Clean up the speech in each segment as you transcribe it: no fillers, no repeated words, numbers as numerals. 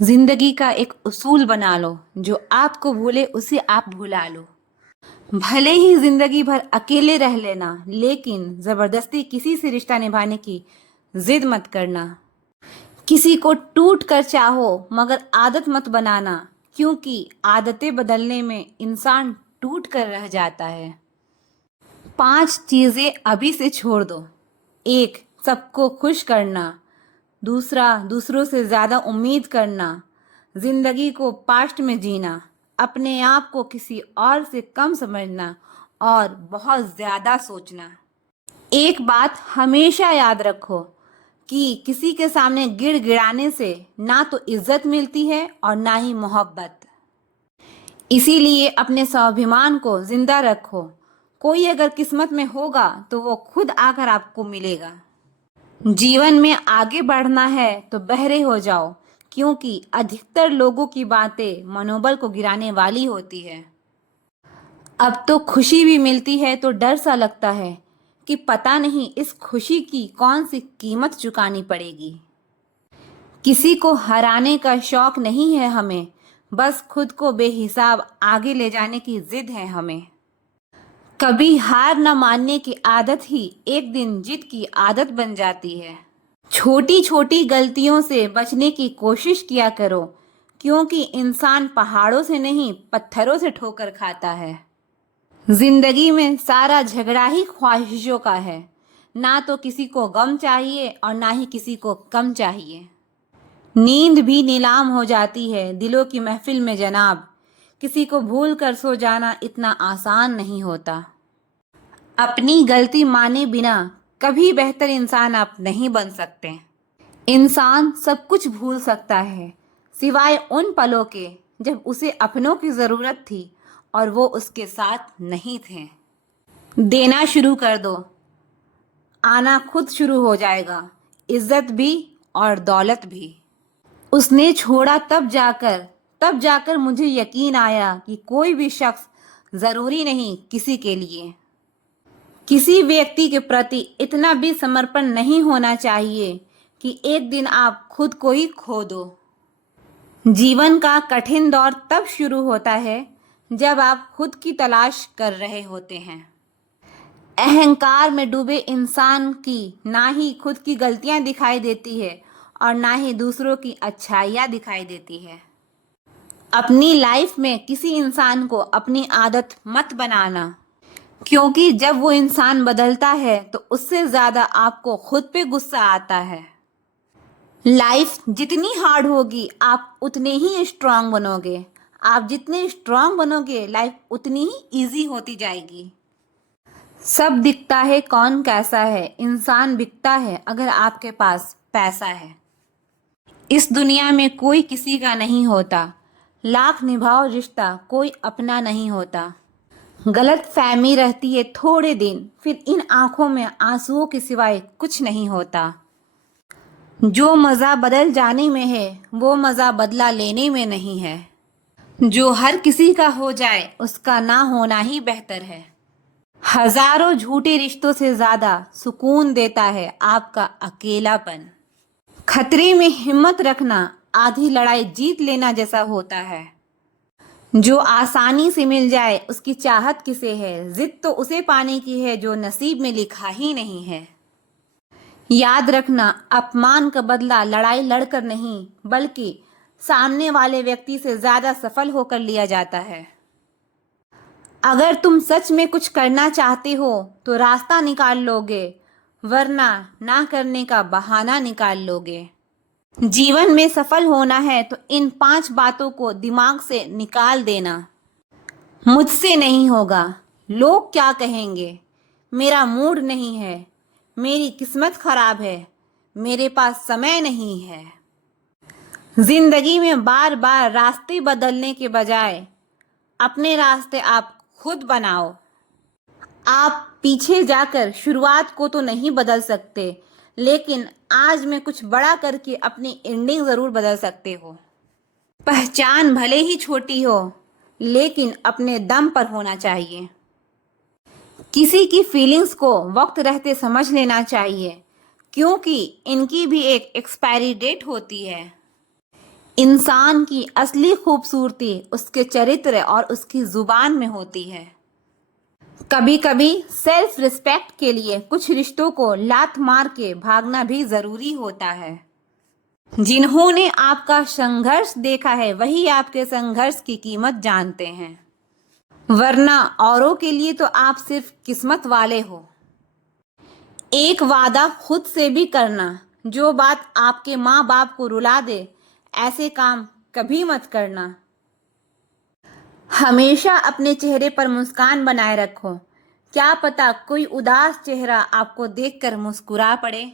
जिंदगी का एक उसूल बना लो। जो आपको भूले उसे आप भुला लो। भले ही जिंदगी भर अकेले रह लेना, लेकिन जबरदस्ती किसी से रिश्ता निभाने की जिद मत करना। किसी को टूट कर चाहो मगर आदत मत बनाना, क्योंकि आदतें बदलने में इंसान टूट कर रह जाता है। 5 चीजें अभी से छोड़ दो। 1, सबको खुश करना। दूसरा, दूसरों से ज़्यादा उम्मीद करना। जिंदगी को पास्ट में जीना। अपने आप को किसी और से कम समझना और बहुत ज़्यादा सोचना। एक बात हमेशा याद रखो कि किसी के सामने गिड़गिड़ाने से ना तो इज्जत मिलती है और ना ही मोहब्बत। इसीलिए अपने स्वाभिमान को जिंदा रखो। कोई अगर किस्मत में होगा तो वो खुद आकर आपको मिलेगा। जीवन में आगे बढ़ना है तो बहरे हो जाओ, क्योंकि अधिकतर लोगों की बातें मनोबल को गिराने वाली होती है। अब तो खुशी भी मिलती है तो डर सा लगता है कि पता नहीं इस खुशी की कौन सी कीमत चुकानी पड़ेगी। किसी को हराने का शौक नहीं है हमें, बस खुद को बेहिसाब आगे ले जाने की जिद है हमें। कभी हार न मानने की आदत ही एक दिन जीत की आदत बन जाती है। छोटी छोटी गलतियों से बचने की कोशिश किया करो, क्योंकि इंसान पहाड़ों से नहीं पत्थरों से ठोकर खाता है। जिंदगी में सारा झगड़ा ही ख्वाहिशों का है। ना तो किसी को गम चाहिए और ना ही किसी को कम चाहिए। नींद भी नीलाम हो जाती है दिलों की महफिल में जनाब। किसी को भूल कर सो जाना इतना आसान नहीं होता। अपनी गलती माने बिना कभी बेहतर इंसान आप नहीं बन सकते। इंसान सब कुछ भूल सकता है, सिवाय उन पलों के जब उसे अपनों की ज़रूरत थी और वो उसके साथ नहीं थे। देना शुरू कर दो, आना खुद शुरू हो जाएगा, इज्जत भी और दौलत भी। उसने छोड़ा तब जाकर मुझे यकीन आया कि कोई भी शख्स ज़रूरी नहीं किसी के लिए। किसी व्यक्ति के प्रति इतना भी समर्पण नहीं होना चाहिए कि एक दिन आप खुद को ही खो दो। जीवन का कठिन दौर तब शुरू होता है जब आप खुद की तलाश कर रहे होते हैं। अहंकार में डूबे इंसान की ना ही खुद की गलतियां दिखाई देती है और ना ही दूसरों की अच्छाइयां दिखाई देती है। अपनी लाइफ में किसी इंसान को अपनी आदत मत बनाना, क्योंकि जब वो इंसान बदलता है तो उससे ज़्यादा आपको खुद पे गुस्सा आता है। लाइफ जितनी हार्ड होगी आप उतने ही स्ट्रांग बनोगे। आप जितने स्ट्रांग बनोगे लाइफ उतनी ही इजी होती जाएगी। सब दिखता है कौन कैसा है, इंसान बिकता है अगर आपके पास पैसा है। इस दुनिया में कोई किसी का नहीं होता, लाख निभाओ रिश्ता कोई अपना नहीं होता। गलत फहमी रहती है थोड़े दिन, फिर इन आंखों में आंसुओं के सिवाय कुछ नहीं होता। जो मज़ा बदल जाने में है वो मज़ा बदला लेने में नहीं है। जो हर किसी का हो जाए उसका ना होना ही बेहतर है। हजारों झूठे रिश्तों से ज़्यादा सुकून देता है आपका अकेलापन। खतरे में हिम्मत रखना आधी लड़ाई जीत लेना जैसा होता है। जो आसानी से मिल जाए उसकी चाहत किसे है, जिद तो उसे पाने की है जो नसीब में लिखा ही नहीं है। याद रखना, अपमान का बदला लड़ाई लड़कर नहीं बल्कि सामने वाले व्यक्ति से ज्यादा सफल होकर लिया जाता है। अगर तुम सच में कुछ करना चाहते हो तो रास्ता निकाल लोगे, वरना ना करने का बहाना निकाल लोगे। जीवन में सफल होना है तो इन 5 बातों को दिमाग से निकाल देना। मुझसे नहीं होगा, लोग क्या कहेंगे, मेरा मूड नहीं है, मेरी किस्मत खराब है, मेरे पास समय नहीं है। जिंदगी में बार बार रास्ते बदलने के बजाय अपने रास्ते आप खुद बनाओ। आप पीछे जाकर शुरुआत को तो नहीं बदल सकते, लेकिन आज में कुछ बड़ा करके अपनी एंडिंग ज़रूर बदल सकते हो। पहचान भले ही छोटी हो, लेकिन अपने दम पर होना चाहिए। किसी की फीलिंग्स को वक्त रहते समझ लेना चाहिए, क्योंकि इनकी भी एक एक्सपायरी डेट होती है। इंसान की असली खूबसूरती उसके चरित्र और उसकी जुबान में होती है। कभी कभी सेल्फ रिस्पेक्ट के लिए कुछ रिश्तों को लात मार के भागना भी जरूरी होता है। जिन्होंने आपका संघर्ष देखा है वही आपके संघर्ष की कीमत जानते हैं, वरना औरों के लिए तो आप सिर्फ किस्मत वाले हो। एक वादा खुद से भी करना, जो बात आपके माँ बाप को रुला दे, ऐसे काम कभी मत करना। हमेशा अपने चेहरे पर मुस्कान बनाए रखो, क्या पता कोई उदास चेहरा आपको देखकर मुस्कुरा पड़े।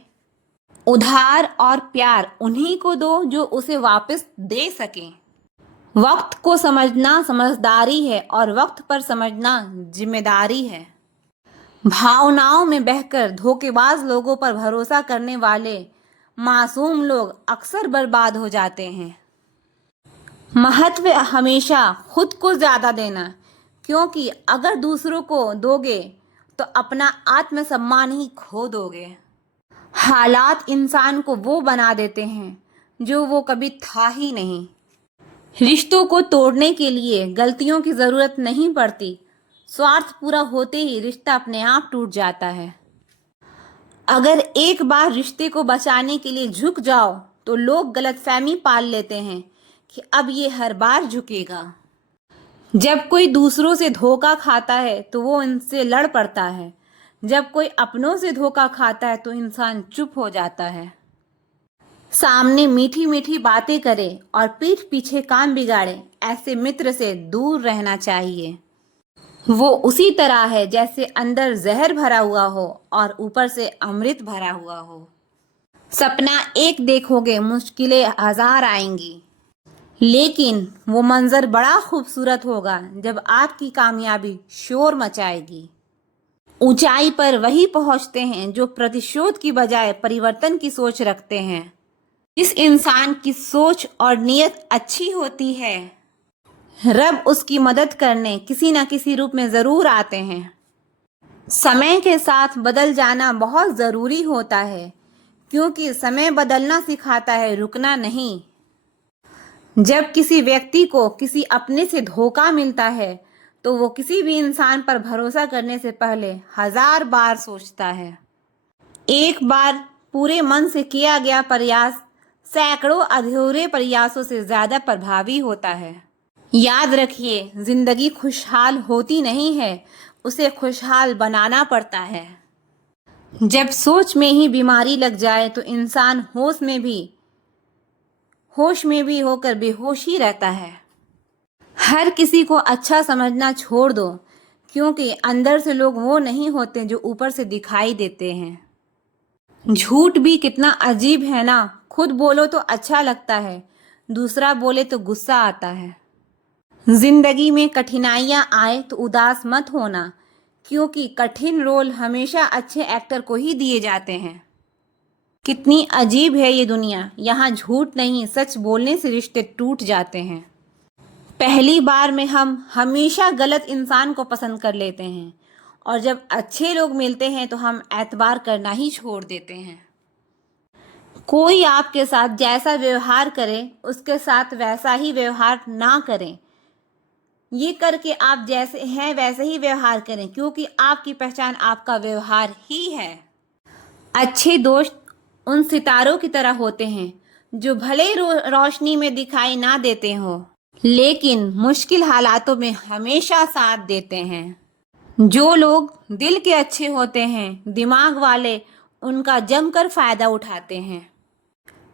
उधार और प्यार उन्हीं को दो जो उसे वापस दे सकें। वक्त को समझना समझदारी है और वक्त पर समझना जिम्मेदारी है। भावनाओं में बहकर धोखेबाज लोगों पर भरोसा करने वाले मासूम लोग अक्सर बर्बाद हो जाते हैं। महत्व हमेशा खुद को ज्यादा देना, क्योंकि अगर दूसरों को दोगे तो अपना आत्मसम्मान ही खो दोगे। हालात इंसान को वो बना देते हैं जो वो कभी था ही नहीं। रिश्तों को तोड़ने के लिए गलतियों की जरूरत नहीं पड़ती, स्वार्थ पूरा होते ही रिश्ता अपने आप टूट जाता है। अगर एक बार रिश्ते को बचाने के लिए झुक जाओ तो लोग गलतफहमी पाल लेते हैं कि अब ये हर बार झुकेगा। जब कोई दूसरों से धोखा खाता है तो वो इनसे लड़ पड़ता है, जब कोई अपनों से धोखा खाता है तो इंसान चुप हो जाता है। सामने मीठी मीठी बातें करे और पीठ पीछे काम बिगाड़े, ऐसे मित्र से दूर रहना चाहिए। वो उसी तरह है जैसे अंदर जहर भरा हुआ हो और ऊपर से अमृत भरा हुआ हो। सपना एक देखोगे, मुश्किलें हजार आएंगी, लेकिन वो मंजर बड़ा खूबसूरत होगा जब आपकी कामयाबी शोर मचाएगी। ऊंचाई पर वही पहुंचते हैं जो प्रतिशोध की बजाय परिवर्तन की सोच रखते हैं। जिस इंसान की सोच और नीयत अच्छी होती है, रब उसकी मदद करने किसी न किसी रूप में जरूर आते हैं। समय के साथ बदल जाना बहुत जरूरी होता है, क्योंकि समय बदलना सिखाता है, रुकना नहीं। जब किसी व्यक्ति को किसी अपने से धोखा मिलता है तो वो किसी भी इंसान पर भरोसा करने से पहले हजार बार सोचता है। एक बार पूरे मन से किया गया प्रयास सैकड़ों अधूरे प्रयासों से ज्यादा प्रभावी होता है। याद रखिए, जिंदगी खुशहाल होती नहीं है, उसे खुशहाल बनाना पड़ता है। जब सोच में ही बीमारी लग जाए तो इंसान होश में भी होकर बेहोश ही रहता है। हर किसी को अच्छा समझना छोड़ दो, क्योंकि अंदर से लोग वो नहीं होते जो ऊपर से दिखाई देते हैं। झूठ भी कितना अजीब है ना, खुद बोलो तो अच्छा लगता है, दूसरा बोले तो गुस्सा आता है। जिंदगी में कठिनाइयां आए तो उदास मत होना, क्योंकि कठिन रोल हमेशा अच्छे एक्टर को ही दिए जाते हैं। कितनी अजीब है ये दुनिया, यहाँ झूठ नहीं सच बोलने से रिश्ते टूट जाते हैं। पहली बार में हम हमेशा गलत इंसान को पसंद कर लेते हैं और जब अच्छे लोग मिलते हैं तो हम एतबार करना ही छोड़ देते हैं। कोई आपके साथ जैसा व्यवहार करे उसके साथ वैसा ही व्यवहार ना करें। ये करके आप जैसे हैं वैसे ही व्यवहार करें, क्योंकि आपकी पहचान आपका व्यवहार ही है। अच्छे दोस्त उन सितारों की तरह होते हैं जो भले रोशनी में दिखाई ना देते हो, लेकिन मुश्किल हालातों में हमेशा साथ देते हैं। जो लोग दिल के अच्छे होते हैं, दिमाग वाले उनका जमकर फायदा उठाते हैं।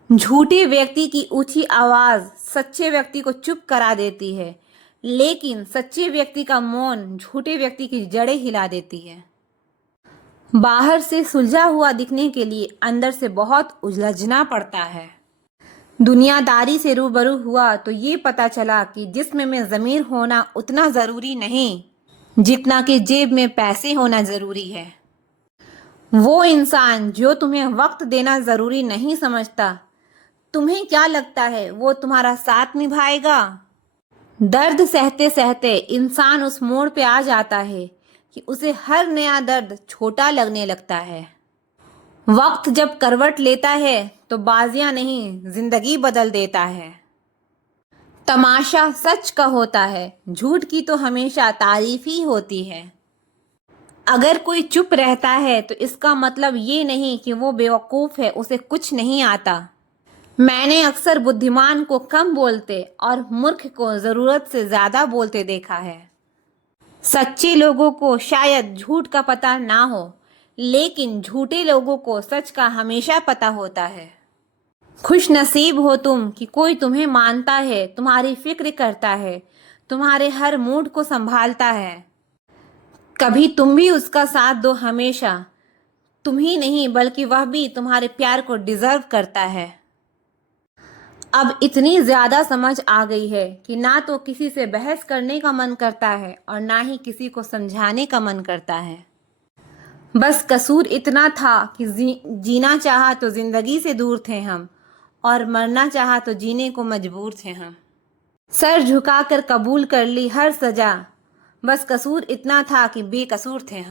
झूठे व्यक्ति की ऊंची आवाज सच्चे व्यक्ति को चुप करा देती है, लेकिन सच्चे व्यक्ति का मौन झूठे व्यक्ति की जड़ें हिला देती है। बाहर से सुलझा हुआ दिखने के लिए अंदर से बहुत उलझना पड़ता है। दुनियादारी से रूबरू हुआ तो ये पता चला कि जिस्म में ज़मीर होना उतना ज़रूरी नहीं जितना कि जेब में पैसे होना ज़रूरी है। वो इंसान जो तुम्हें वक्त देना ज़रूरी नहीं समझता, तुम्हें क्या लगता है वो तुम्हारा साथ निभाएगा? दर्द सहते सहते इंसान उस मोड़ पे आ जाता है कि उसे हर नया दर्द छोटा लगने लगता है। वक्त जब करवट लेता है तो बाजियां नहीं जिंदगी बदल देता है। तमाशा सच का होता है, झूठ की तो हमेशा तारीफ ही होती है। अगर कोई चुप रहता है तो इसका मतलब ये नहीं कि वो बेवकूफ़ है, उसे कुछ नहीं आता। मैंने अक्सर बुद्धिमान को कम बोलते और मूर्ख को ज़रूरत से ज़्यादा बोलते देखा है। सच्चे लोगों को शायद झूठ का पता ना हो, लेकिन झूठे लोगों को सच का हमेशा पता होता है। खुश नसीब हो तुम कि कोई तुम्हें मानता है, तुम्हारी फिक्र करता है, तुम्हारे हर मूड को संभालता है। कभी तुम भी उसका साथ दो, हमेशा तुम ही नहीं बल्कि वह भी तुम्हारे प्यार को डिजर्व करता है। अब इतनी ज़्यादा समझ आ गई है कि ना तो किसी से बहस करने का मन करता है और ना ही किसी को समझाने का मन करता है। बस कसूर इतना था कि जीना चाहा तो जिंदगी से दूर थे हम, और मरना चाहा तो जीने को मजबूर थे हम। सर झुकाकर कबूल कर ली हर सजा, बस कसूर इतना था कि बेकसूर थे हम।